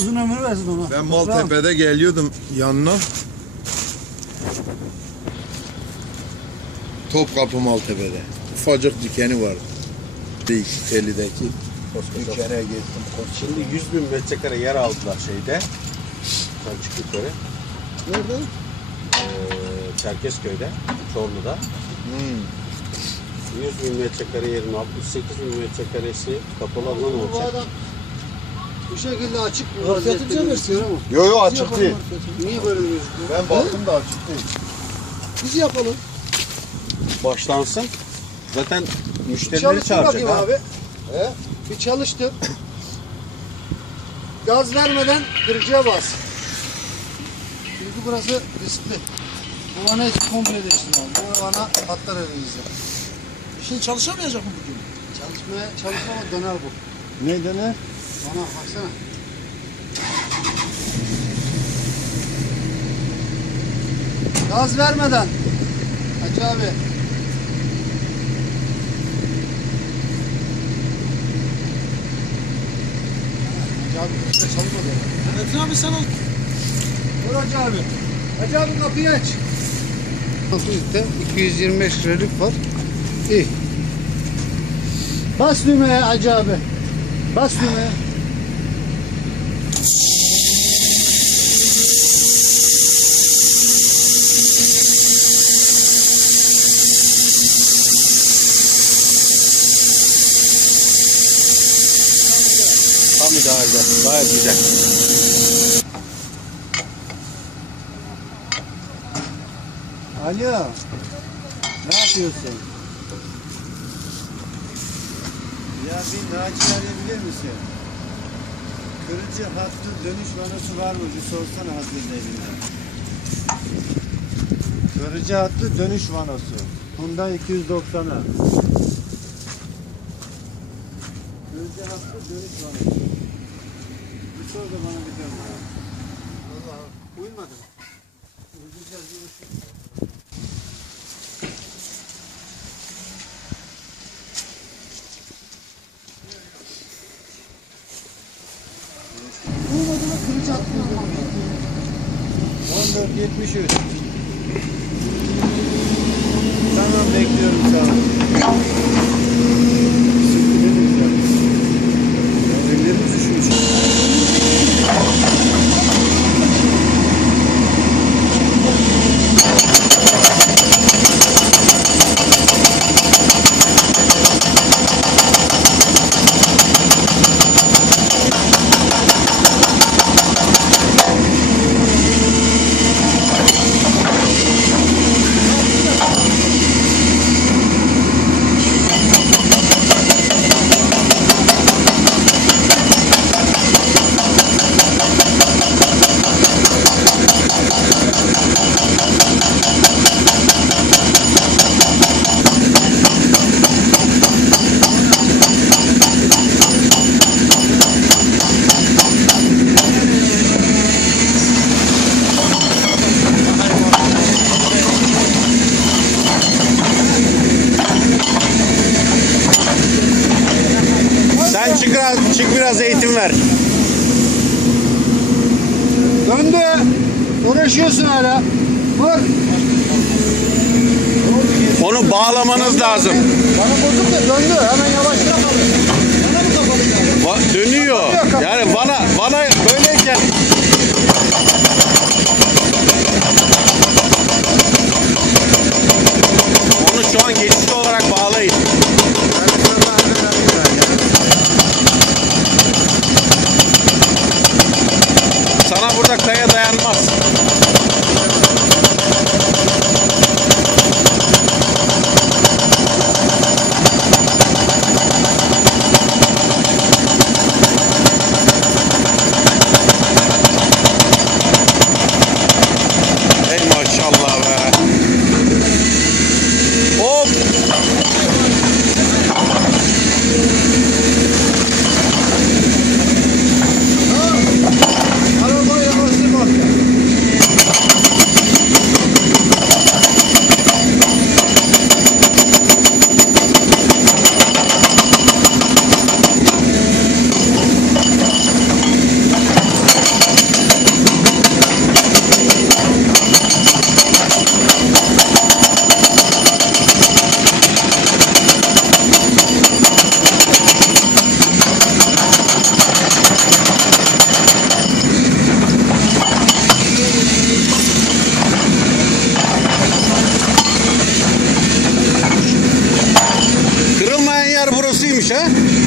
uzun ömür versin ona. Ben. Maltepe'de geliyordum yanına. Topkapı Maltepe'de. Ufacık dükkanı vardı. Değişik telideki. Dükkana gittim. Şimdi 100 bin metrekare yer aldılar şeyde. Çık yukarı. Nerede? Ee, Çerkezköy'de, Çorlu'da. Hmm. 100 bin metrekare yerin 68 bin metrekaresi kapalı alan olacak. Bu şekilde açık bir vaziyette gözüküyor ama. Yo yo açık yapalım değil. Niye böyle gözüküyor? Ben baktım da açık değil. Biz yapalım. Başlansın. Zaten Bir müşterileri çalıştır bakayım ha. abi. He? Bir çalıştır. Gaz vermeden kırıcıya bas. Çünkü burası riskli. Bu vana hiç komple değiştir abi. Bu vana patlar elinizde. Şimdi çalışamayacak mı bugün? Çalışmaya çalışma ama döner bu. Ne döner? Bana baksana. Gaz vermeden. Hacı abi. Hacı abi çalmadı. Metin abi sen al. Dur Hacı abi. Hacı abi kapıyı aç. Nasılda 225 liralık var. İyi. Bas düğmeye Hacı abi. Bas düğmeye. Tam idealde. Gayet güzel. Alo. Ne yapıyorsun? Ya bir Naci arayabilir misin? Kırıcı hattı dönüş vanosu var mı? Bir sorsana hazır evinde. Kırıcı hattı dönüş vanosu. Honda 290'a. Kırıcı hattı dönüş vanosu. Bir sor da bana bir dön. Vallahi uymadım. Uyuyacağız yürüyüşü. Uymadı mı kırıcı atmıyor. 1473. Tamam bekliyorum sağ ol. Çık biraz, eğitim ver. Döndü. Uğraşıyorsun hala. Bak. Onu bağlamanız lazım. Bana bozuk da döndü. Hemen yavaşla. Bana mı kapalı dönüyor. Yani bana bana burada kaya dayanmaz. Vanasıymış ha.